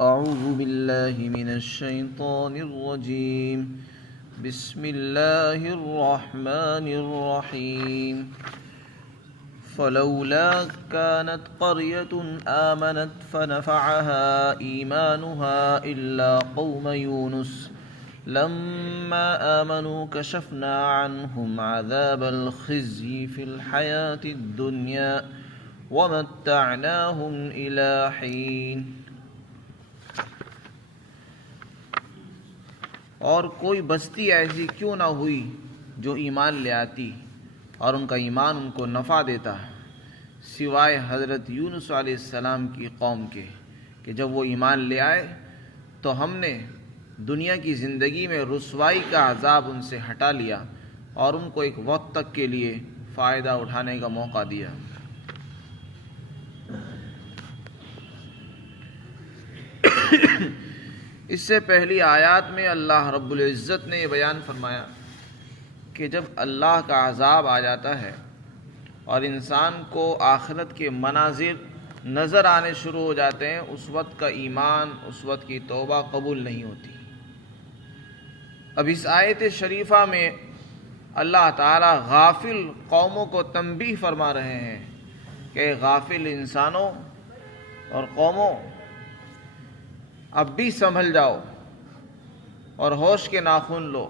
أعوذ بالله من الشيطان الرجيم بسم الله الرحمن الرحيم فلولا كانت قرية آمنت فنفعها إيمانها إلا قوم يونس لما آمنوا كشفنا عنهم عذاب الخزي في الحياة الدنيا ومتعناهم إلى حين۔ اور کوئی بستی ایسی کیوں نہ ہوئی جو ایمان لے آتی اور ان کا ایمان ان کو نفع دیتا سوائے حضرت یونس علیہ السلام کی قوم کے، کہ جب وہ ایمان لے آئے تو ہم نے دنیا کی زندگی میں رسوائی کا عذاب ان سے ہٹا لیا اور ان کو ایک وقت تک کے لیے فائدہ اٹھانے کا موقع دیا۔ اس سے پہلی آیات میں اللہ رب العزت نے یہ بیان فرمایا کہ جب اللہ کا عذاب آ جاتا ہے اور انسان کو آخرت کے مناظر نظر آنے شروع ہو جاتے ہیں، اس وقت کا ایمان، اس وقت کی توبہ قبول نہیں ہوتی۔ اب اس آیت شریفہ میں اللہ تعالی غافل قوموں کو تنبیہ فرما رہے ہیں کہ غافل انسانوں اور قوموں، اب بھی سنبھل جاؤ اور ہوش کے ناخن لو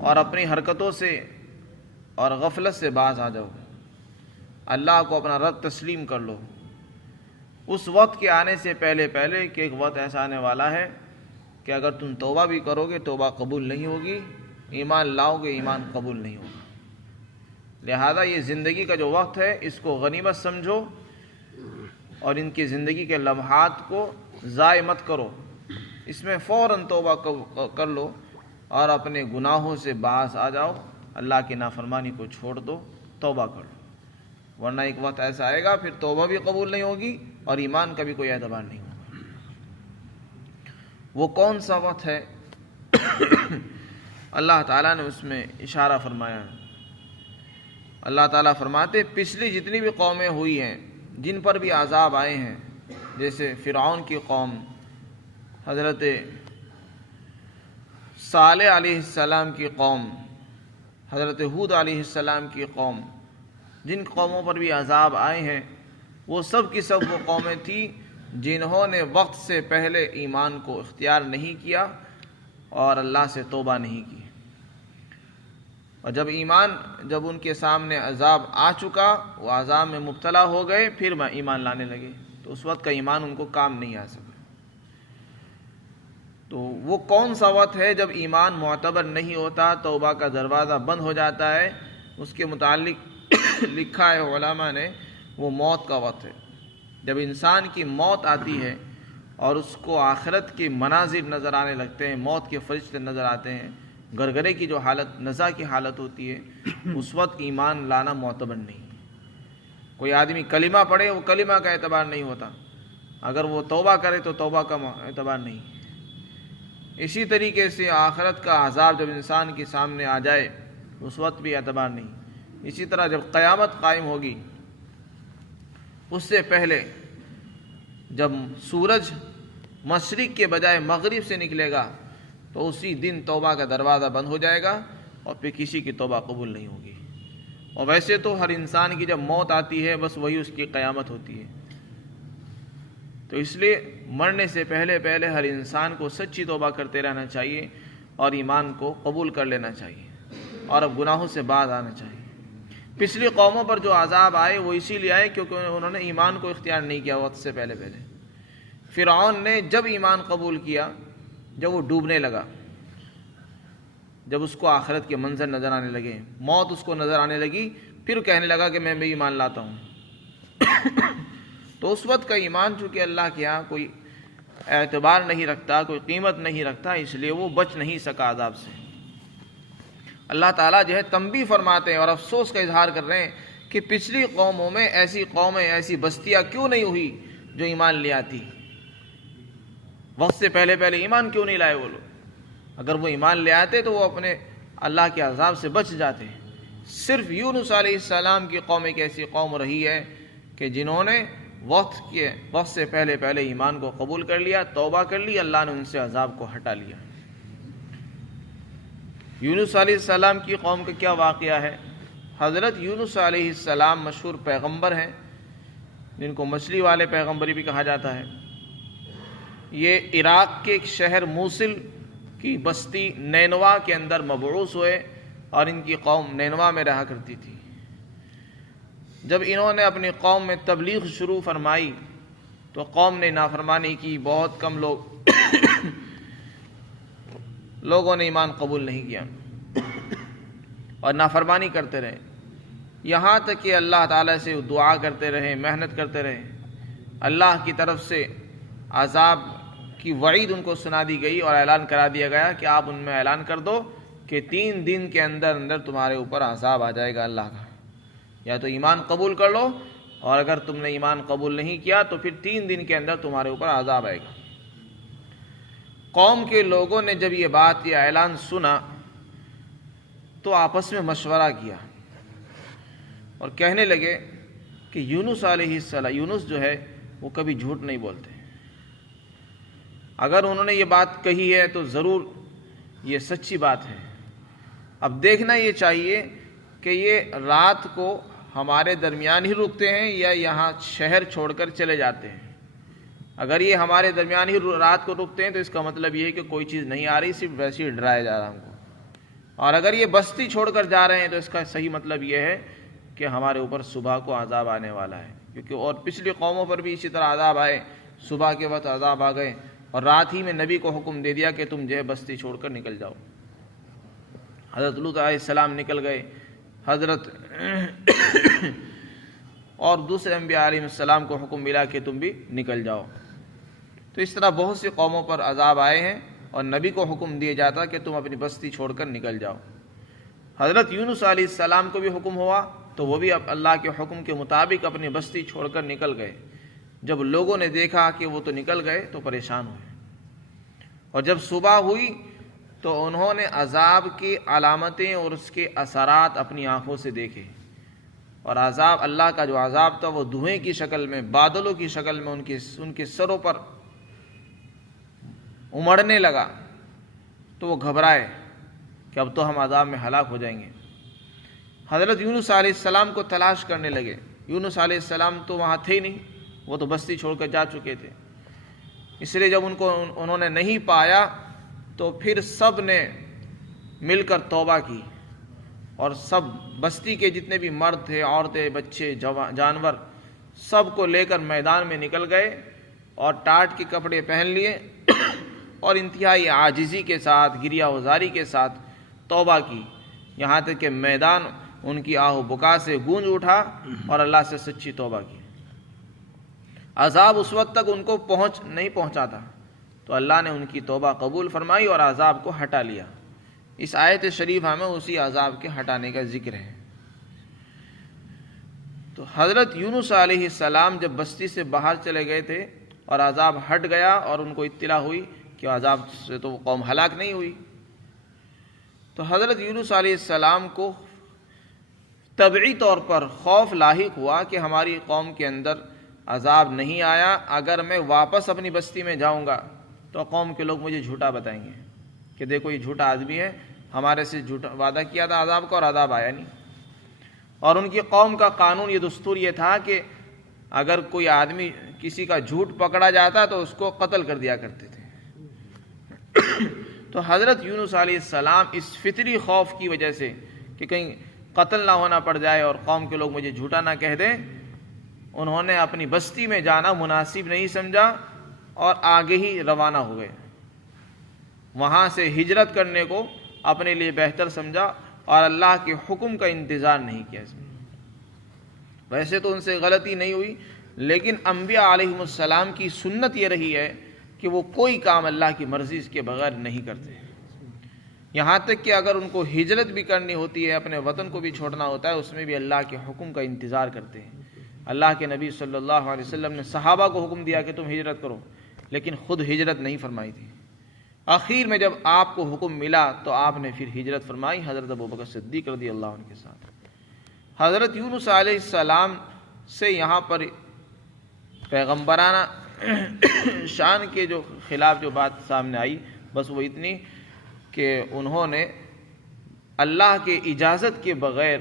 اور اپنی حرکتوں سے اور غفلت سے باز آ جاؤ، اللہ کو اپنا رب تسلیم کر لو اس وقت کے آنے سے پہلے کہ ایک وقت ایسا آنے والا ہے کہ اگر تم توبہ بھی کرو گے توبہ قبول نہیں ہوگی، ایمان لاؤ گے ایمان قبول نہیں ہوگا۔ لہذا یہ زندگی کا جو وقت ہے اس کو غنیمت سمجھو اور ان کی زندگی کے لمحات کو ضائع مت کرو، اس میں فوراً توبہ کر لو اور اپنے گناہوں سے باز آ جاؤ، اللہ کی نافرمانی کو چھوڑ دو، توبہ کر لو، ورنہ ایک وقت ایسا آئے گا پھر توبہ بھی قبول نہیں ہوگی اور ایمان کا بھی کوئی اعتبار نہیں ہوگا۔ وہ کون سا وقت ہے؟ اللہ تعالیٰ نے اس میں اشارہ فرمایا ہے۔ اللہ تعالیٰ فرماتے پچھلی جتنی بھی قومیں ہوئی ہیں جن پر بھی عذاب آئے ہیں، جیسے فرعون کی قوم، حضرت صالح علیہ السلام کی قوم، حضرت ہود علیہ السلام کی قوم، جن قوموں پر بھی عذاب آئے ہیں وہ سب کی سب وہ قومیں تھیں جنہوں نے وقت سے پہلے ایمان کو اختیار نہیں کیا اور اللہ سے توبہ نہیں کی، اور جب ان کے سامنے عذاب آ چکا وہ عذاب میں مبتلا ہو گئے، پھر ایمان لانے لگے تو اس وقت کا ایمان ان کو کام نہیں آ سکا۔ تو وہ کون سا وقت ہے جب ایمان معتبر نہیں ہوتا، توبہ کا دروازہ بند ہو جاتا ہے؟ اس کے متعلق لکھا ہے علماء نے، وہ موت کا وقت ہے۔ جب انسان کی موت آتی ہے اور اس کو آخرت کے مناظر نظر آنے لگتے ہیں، موت کے فرشتے نظر آتے ہیں، گرگرے کی جو حالت، نزا کی حالت ہوتی ہے، اس وقت ایمان لانا معتبر نہیں۔ کوئی آدمی کلمہ پڑھے وہ کلمہ کا اعتبار نہیں ہوتا، اگر وہ توبہ کرے تو توبہ کا اعتبار نہیں۔ اسی طریقے سے آخرت کا عذاب جب انسان کے سامنے آ جائے اس وقت بھی اعتبار نہیں۔ اسی طرح جب قیامت قائم ہوگی اس سے پہلے جب سورج مشرق کے بجائے مغرب سے نکلے گا تو اسی دن توبہ کا دروازہ بند ہو جائے گا اور پھر کسی کی توبہ قبول نہیں ہوگی۔ اور ویسے تو ہر انسان کی جب موت آتی ہے بس وہی اس کی قیامت ہوتی ہے، تو اس لیے مرنے سے پہلے ہر انسان کو سچی توبہ کرتے رہنا چاہیے اور ایمان کو قبول کر لینا چاہیے اور اب گناہوں سے باز آنا چاہیے۔ پچھلی قوموں پر جو عذاب آئے وہ اسی لیے آئے کیونکہ انہوں نے ایمان کو اختیار نہیں کیا وقت سے پہلے۔ فرعون نے جب ایمان قبول کیا، جب وہ ڈوبنے لگا، جب اس کو آخرت کے منظر نظر آنے لگے، موت اس کو نظر آنے لگی، پھر کہنے لگا کہ میں بھی ایمان لاتا ہوں۔ تو اس وقت کا ایمان چونکہ اللہ کے ہاں کوئی اعتبار نہیں رکھتا، کوئی قیمت نہیں رکھتا، اس لیے وہ بچ نہیں سکا عذاب سے۔ اللہ تعالیٰ جو ہے تنبیہ فرماتے ہیں اور افسوس کا اظہار کر رہے ہیں کہ پچھلی قوموں میں ایسی قومیں، ایسی بستیاں کیوں نہیں ہوئی جو ایمان لے آتی، وقت سے پہلے ایمان کیوں نہیں لائے وہ لوگ؟ اگر وہ ایمان لے آتے تو وہ اپنے اللہ کے عذاب سے بچ جاتے۔ صرف یونس علیہ السلام کی قوم ایک ایسی قوم رہی ہے کہ جنہوں نے وقت سے پہلے پہلے ایمان کو قبول کر لیا، توبہ کر لی، اللہ نے ان سے عذاب کو ہٹا لیا۔ یونس علیہ السلام کی قوم کا کیا واقعہ ہے؟ حضرت یونس علیہ السلام مشہور پیغمبر ہیں، جن کو مچھلی والے پیغمبر بھی کہا جاتا ہے۔ یہ عراق کے ایک شہر موصل کی بستی نینوا کے اندر مبعوث ہوئے، اور ان کی قوم نینوا میں رہا کرتی تھی۔ جب انہوں نے اپنی قوم میں تبلیغ شروع فرمائی تو قوم نے نافرمانی کی، بہت کم لوگوں نے ایمان قبول نہیں کیا اور نافرمانی کرتے رہے، یہاں تک کہ اللہ تعالیٰ سے دعا کرتے رہے، محنت کرتے رہے۔ اللہ کی طرف سے عذاب کی وعید ان کو سنا دی گئی اور اعلان کرا دیا گیا کہ آپ ان میں اعلان کر دو کہ 3 دن کے اندر تمہارے اوپر عذاب آ جائے گا اللہ کا، یا تو ایمان قبول کر لو، اور اگر تم نے ایمان قبول نہیں کیا تو پھر 3 دن کے اندر تمہارے اوپر عذاب آئے گا۔ قوم کے لوگوں نے جب یہ بات، یہ اعلان سنا تو آپس میں مشورہ کیا اور کہنے لگے کہ یونس علیہ السلام، یونس جو ہے وہ کبھی جھوٹ نہیں بولتے، اگر انہوں نے یہ بات کہی ہے تو ضرور یہ سچی بات ہے۔ اب دیکھنا یہ چاہیے کہ یہ رات کو ہمارے درمیان ہی رکتے ہیں یا یہاں شہر چھوڑ کر چلے جاتے ہیں۔ اگر یہ ہمارے درمیان ہی رات کو رکتے ہیں تو اس کا مطلب یہ ہے کہ کوئی چیز نہیں آ رہی، صرف ویسے ہی ڈرایا جا رہا ہم کو، اور اگر یہ بستی چھوڑ کر جا رہے ہیں تو اس کا صحیح مطلب یہ ہے کہ ہمارے اوپر صبح کو عذاب آنے والا ہے، کیونکہ اور پچھلی قوموں پر بھی اسی طرح عذاب آئے، صبح کے وقت عذاب آ گئے، اور رات ہی میں نبی کو حکم دے دیا کہ تم جو ہے بستی چھوڑ کر نکل جاؤ۔ حضرت لوط علیہ السلام نکل گئے، حضرت اور دوسرے انبیاء علیہ السلام کو حکم ملا کہ تم بھی نکل جاؤ۔ تو اس طرح بہت سی قوموں پر عذاب آئے ہیں اور نبی کو حکم دیا جاتا کہ تم اپنی بستی چھوڑ کر نکل جاؤ۔ حضرت یونس علیہ السلام کو بھی حکم ہوا تو وہ بھی اب اللہ کے حکم کے مطابق اپنی بستی چھوڑ کر نکل گئے۔ جب لوگوں نے دیکھا کہ وہ تو نکل گئے تو پریشان ہوئے، اور جب صبح ہوئی تو انہوں نے عذاب کی علامتیں اور اس کے اثرات اپنی آنکھوں سے دیکھے، اور عذاب، اللہ کا جو عذاب تھا وہ دھوئیں کی شکل میں، بادلوں کی شکل میں ان کے سروں پر امڑنے لگا، تو وہ گھبرائے کہ اب تو ہم عذاب میں ہلاک ہو جائیں گے۔ حضرت یونس علیہ السلام کو تلاش کرنے لگے۔ یونس علیہ السلام تو وہاں تھے ہی نہیں، وہ تو بستی چھوڑ کر جا چکے تھے، اس لیے جب انہوں نے نہیں پایا تو پھر سب نے مل کر توبہ کی، اور سب بستی کے جتنے بھی مرد تھے، عورتیں، بچے، جانور، سب کو لے کر میدان میں نکل گئے اور ٹاٹ کے کپڑے پہن لیے اور انتہائی عاجزی کے ساتھ، گریہ وزاری کے ساتھ توبہ کی، یہاں تک کہ میدان ان کی آہ و بکا سے گونج اٹھا اور اللہ سے سچی توبہ کی۔ عذاب اس وقت تک ان کو نہیں پہنچا تھا، تو اللہ نے ان کی توبہ قبول فرمائی اور عذاب کو ہٹا لیا۔ اس آیت شریفہ میں اسی عذاب کے ہٹانے کا ذکر ہے۔ تو حضرت یونس علیہ السلام جب بستی سے باہر چلے گئے تھے اور عذاب ہٹ گیا اور ان کو اطلاع ہوئی کہ عذاب سے تو وہ قوم ہلاک نہیں ہوئی، تو حضرت یونس علیہ السلام کو طبعی طور پر خوف لاحق ہوا کہ ہماری قوم کے اندر عذاب نہیں آیا، اگر میں واپس اپنی بستی میں جاؤں گا تو قوم کے لوگ مجھے جھوٹا بتائیں گے کہ دیکھو یہ جھوٹا آدمی ہے، ہمارے سے جھوٹا وعدہ کیا تھا عذاب کا اور عذاب آیا نہیں۔ اور ان کی قوم کا قانون، یہ دستور یہ تھا کہ اگر کوئی آدمی کسی کا جھوٹ پکڑا جاتا تو اس کو قتل کر دیا کرتے تھے۔ تو حضرت یونس علیہ السلام اس فطری خوف کی وجہ سے کہ کہیں قتل نہ ہونا پڑ جائے اور قوم کے لوگ مجھے جھوٹا نہ کہہ دیں، انہوں نے اپنی بستی میں جانا مناسب نہیں سمجھا اور آگے ہی روانہ ہوئے، وہاں سے ہجرت کرنے کو اپنے لیے بہتر سمجھا اور اللہ کے حکم کا انتظار نہیں کیا۔ اس میں ویسے تو ان سے غلطی نہیں ہوئی، لیکن انبیاء علیہم السلام کی سنت یہ رہی ہے کہ وہ کوئی کام اللہ کی مرضی کے بغیر نہیں کرتے، یہاں تک کہ اگر ان کو ہجرت بھی کرنی ہوتی ہے، اپنے وطن کو بھی چھوڑنا ہوتا ہے، اس میں بھی اللہ کے حکم کا انتظار کرتے ہیں۔ اللہ کے نبی صلی اللہ علیہ وسلم نے صحابہ کو حکم دیا کہ تم ہجرت کرو، لیکن خود ہجرت نہیں فرمائی تھی۔ آخر میں جب آپ کو حکم ملا تو آپ نے پھر ہجرت فرمائی، حضرت ابوبکر صدیق رضی اللہ عنہ کے ساتھ۔ حضرت یونس علیہ السلام سے یہاں پر پیغمبرانہ شان کے جو خلاف جو بات سامنے آئی بس وہ اتنی کہ انہوں نے اللہ کے اجازت کے بغیر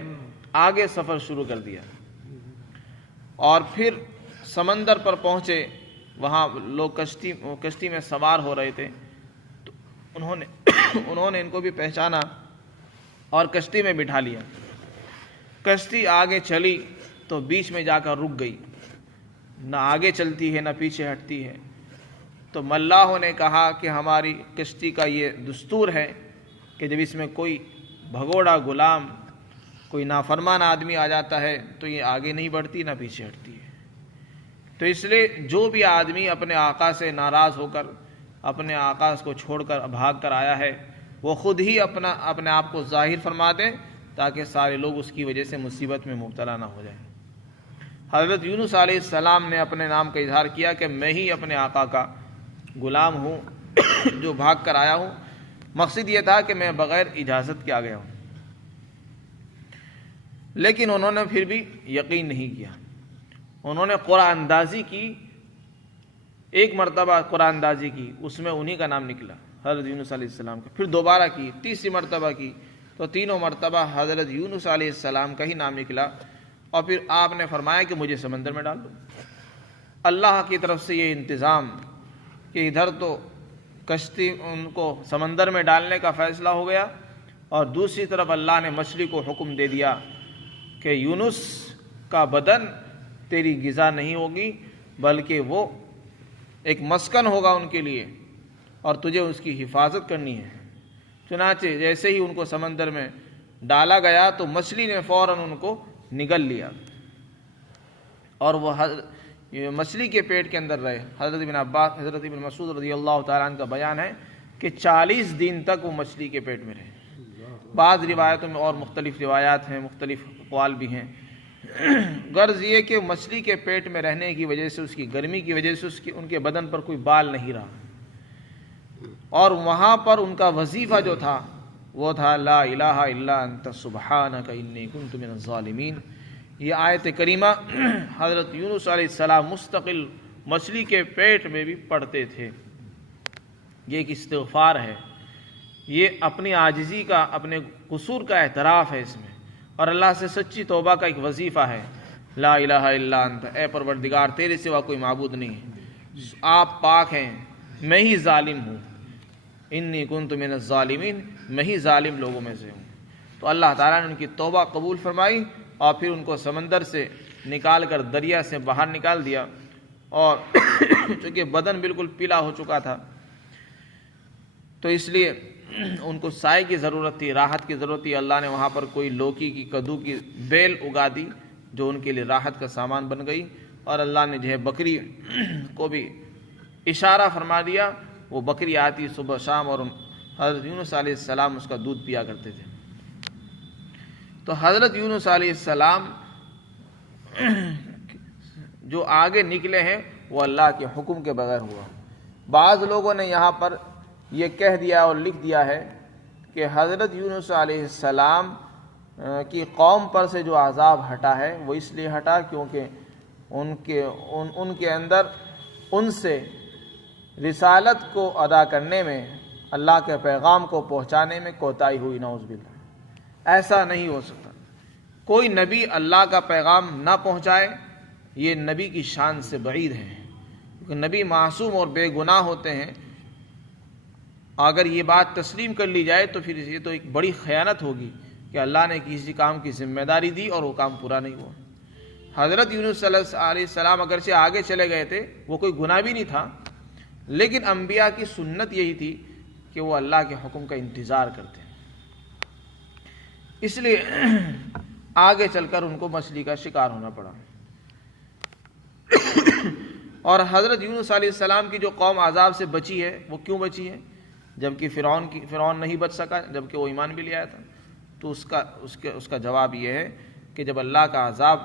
آگے سفر شروع کر دیا، اور پھر سمندر پر پہنچے، وہاں لوگ کشتی میں سوار ہو رہے تھے، تو انہوں نے ان کو بھی پہچانا اور کشتی میں بٹھا لیا۔ کشتی آگے چلی تو بیچ میں جا کر رک گئی، نہ آگے چلتی ہے نہ پیچھے ہٹتی ہے۔ تو ملاحوں نے کہا کہ ہماری کشتی کا یہ دستور ہے کہ جب اس میں کوئی بھگوڑا غلام، کوئی نافرمان آدمی آ جاتا ہے تو یہ آگے نہیں بڑھتی نہ پیچھے ہٹتی ہے۔ تو اس لیے جو بھی آدمی اپنے آقا سے ناراض ہو کر، اپنے آقا کو چھوڑ کر بھاگ کر آیا ہے، وہ خود ہی اپنے آپ کو ظاہر فرما دے تاکہ سارے لوگ اس کی وجہ سے مصیبت میں مبتلا نہ ہو جائیں۔ حضرت یونس علیہ السلام نے اپنے نام کا اظہار کیا کہ میں ہی اپنے آقا کا غلام ہوں جو بھاگ کر آیا ہوں، مقصد یہ تھا کہ میں بغیر اجازت کے آ گیا ہوں۔ لیکن انہوں نے پھر بھی یقین نہیں کیا، انہوں نے قرآن اندازی کی، ایک مرتبہ قرآن اندازی کی، اس میں انہی کا نام نکلا، حضرت یونس علیہ السلام کا، پھر دوبارہ کی، تیسری مرتبہ کی، تو تینوں مرتبہ حضرت یونس علیہ السلام کا ہی نام نکلا، اور پھر آپ نے فرمایا کہ مجھے سمندر میں ڈال دو۔ اللہ کی طرف سے یہ انتظام کہ ادھر تو کشتی ان کو سمندر میں ڈالنے کا فیصلہ ہو گیا، اور دوسری طرف اللہ نے مچھلی کو حکم دے دیا کہ یونس کا بدن تیری غذا نہیں ہوگی بلکہ وہ ایک مسکن ہوگا ان کے لیے، اور تجھے اس کی حفاظت کرنی ہے۔ چنانچہ جیسے ہی ان کو سمندر میں ڈالا گیا تو مچھلی نے فوراً ان کو نگل لیا، اور وہ مچھلی کے پیٹ کے اندر رہے۔ حضرت ابن عباس، حضرت ابن مسعود رضی اللہ تعالیٰ عنہ کا بیان ہے کہ 40 دن تک وہ مچھلی کے پیٹ میں رہے۔ بعض روایتوں میں اور مختلف روایات ہیں، مختلف اقوال بھی ہیں۔ غرض یہ کہ مچھلی کے پیٹ میں رہنے کی وجہ سے، اس کی گرمی کی وجہ سے ان کے بدن پر کوئی بال نہیں رہا، اور وہاں پر ان کا وظیفہ جو تھا وہ تھا لا الہ الا انت سبحانک انی کنت من الظالمین۔ یہ آیت کریمہ حضرت یونس علیہ السلام مستقل مچھلی کے پیٹ میں بھی پڑھتے تھے۔ یہ ایک استغفار ہے، یہ اپنی عاجزی کا، اپنے قصور کا اعتراف ہے اس میں، اور اللہ سے سچی توبہ کا ایک وظیفہ ہے۔ لا الہ الا انت، اے پروردگار تیرے سوا کوئی معبود نہیں ہے، آپ پاک ہیں، میں ہی ظالم ہوں، انی کنت من الظالمین، میں ہی ظالم لوگوں میں سے ہوں۔ تو اللہ تعالیٰ نے ان کی توبہ قبول فرمائی، اور پھر ان کو سمندر سے نکال کر دریا سے باہر نکال دیا، اور چونکہ بدن بالکل پیلا ہو چکا تھا تو اس لیے ان کو سائے کی ضرورت تھی، راحت کی ضرورت تھی۔ اللہ نے وہاں پر کوئی لوکی کی، کدو کی بیل اگا دی جو ان کے لیے راحت کا سامان بن گئی، اور اللہ نے جو ہے بکری کو بھی اشارہ فرما دیا، وہ بکری آتی صبح شام، اور حضرت یونس علیہ السلام اس کا دودھ پیا کرتے تھے۔ تو حضرت یونس علیہ السلام جو آگے نکلے ہیں وہ اللہ کے حکم کے بغیر ہوا۔ بعض لوگوں نے یہاں پر یہ کہہ دیا اور لکھ دیا ہے کہ حضرت یونس علیہ السلام کی قوم پر سے جو عذاب ہٹا ہے وہ اس لیے ہٹا کیونکہ ان کے اندر ان سے رسالت کو ادا کرنے میں، اللہ کے پیغام کو پہنچانے میں کوتاہی ہوئی، نعوذ باللہ۔ ایسا نہیں ہو سکتا، کوئی نبی اللہ کا پیغام نہ پہنچائے، یہ نبی کی شان سے بعید ہے، کیونکہ نبی معصوم اور بے گناہ ہوتے ہیں۔ اگر یہ بات تسلیم کر لی جائے تو پھر یہ تو ایک بڑی خیانت ہوگی کہ اللہ نے کسی کام کی ذمہ داری دی اور وہ کام پورا نہیں ہوا۔ حضرت یونس علیہ السلام اگرچہ آگے چلے گئے تھے، وہ کوئی گناہ بھی نہیں تھا، لیکن انبیاء کی سنت یہی تھی کہ وہ اللہ کے حکم کا انتظار کرتے ہیں، اس لیے آگے چل کر ان کو مچھلی کا شکار ہونا پڑا۔ اور حضرت یونس علیہ السلام کی جو قوم عذاب سے بچی ہے، وہ کیوں بچی ہے؟ جبکہ فرعون نہیں بچ سکا، جبکہ وہ ایمان بھی لے آیا تھا۔ تو اس کا جواب یہ ہے کہ جب اللہ کا عذاب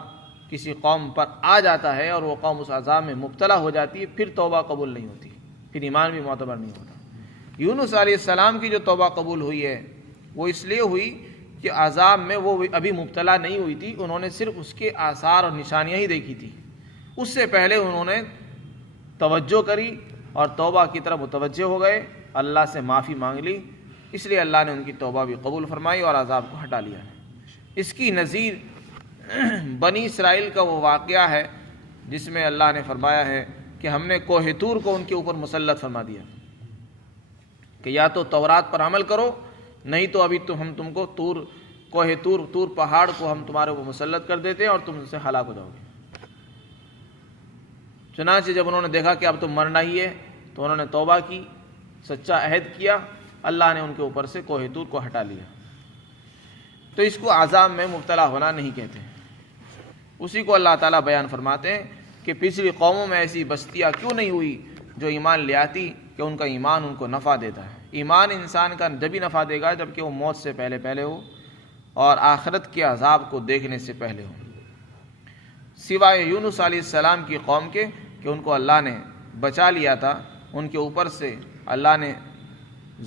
کسی قوم پر آ جاتا ہے اور وہ قوم اس عذاب میں مبتلا ہو جاتی ہے، پھر توبہ قبول نہیں ہوتی، پھر ایمان بھی معتبر نہیں ہوتا۔ یونس علیہ السلام کی جو توبہ قبول ہوئی ہے وہ اس لیے ہوئی کہ عذاب میں وہ ابھی مبتلا نہیں ہوئی تھی، انہوں نے صرف اس کے آثار اور نشانیاں ہی دیکھی تھی، اس سے پہلے انہوں نے توجہ کری اور توبہ کی طرف متوجہ ہو گئے، اللہ سے معافی مانگ لی، اس لیے اللہ نے ان کی توبہ بھی قبول فرمائی اور عذاب کو ہٹا لیا۔ اس کی نظیر بنی اسرائیل کا وہ واقعہ ہے جس میں اللہ نے فرمایا ہے کہ ہم نے کوہ طور کو ان کے اوپر مسلط فرما دیا کہ یا تو تورات پر عمل کرو، نہیں تو ابھی تو ہم تم کو کوہ طور پہاڑ کو ہم تمہارے اوپر مسلط کر دیتے ہیں اور تم سے ہلاک ہو جاؤ گے۔ چنانچہ جب انہوں نے دیکھا کہ اب تو مرنا ہی ہے تو انہوں نے توبہ کی، سچا عہد کیا، اللہ نے ان کے اوپر سے کوہ طور کو ہٹا لیا۔ تو اس کو عذاب میں مبتلا ہونا نہیں کہتے۔ اسی کو اللہ تعالیٰ بیان فرماتے ہیں کہ پچھلی قوموں میں ایسی بستیاں کیوں نہیں ہوئی جو ایمان لے آتی کہ ان کا ایمان ان کو نفع دیتا ہے۔ ایمان انسان کا جبھی نفع دے گا جب کہ وہ موت سے پہلے ہو اور آخرت کے عذاب کو دیکھنے سے پہلے ہو، سوائے یونس علیہ السلام کی قوم کے کہ ان کو اللہ نے بچا لیا تھا، ان کے اوپر سے اللہ نے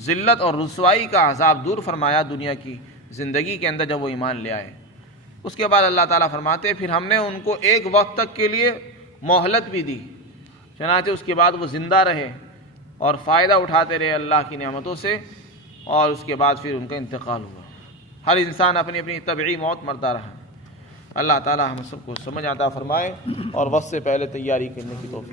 ذلت اور رسوائی کا عذاب دور فرمایا دنیا کی زندگی کے اندر جب وہ ایمان لے آئے۔ اس کے بعد اللہ تعالیٰ فرماتے ہیں پھر ہم نے ان کو ایک وقت تک کے لیے مہلت بھی دی، چنانچہ اس کے بعد وہ زندہ رہے اور فائدہ اٹھاتے رہے اللہ کی نعمتوں سے، اور اس کے بعد پھر ان کا انتقال ہوا۔ ہر انسان اپنی اپنی طبعی موت مرتا رہا۔ اللہ تعالیٰ ہم سب کو سمجھ عطا فرمائے اور وقت سے پہلے تیاری کرنے کی توفیق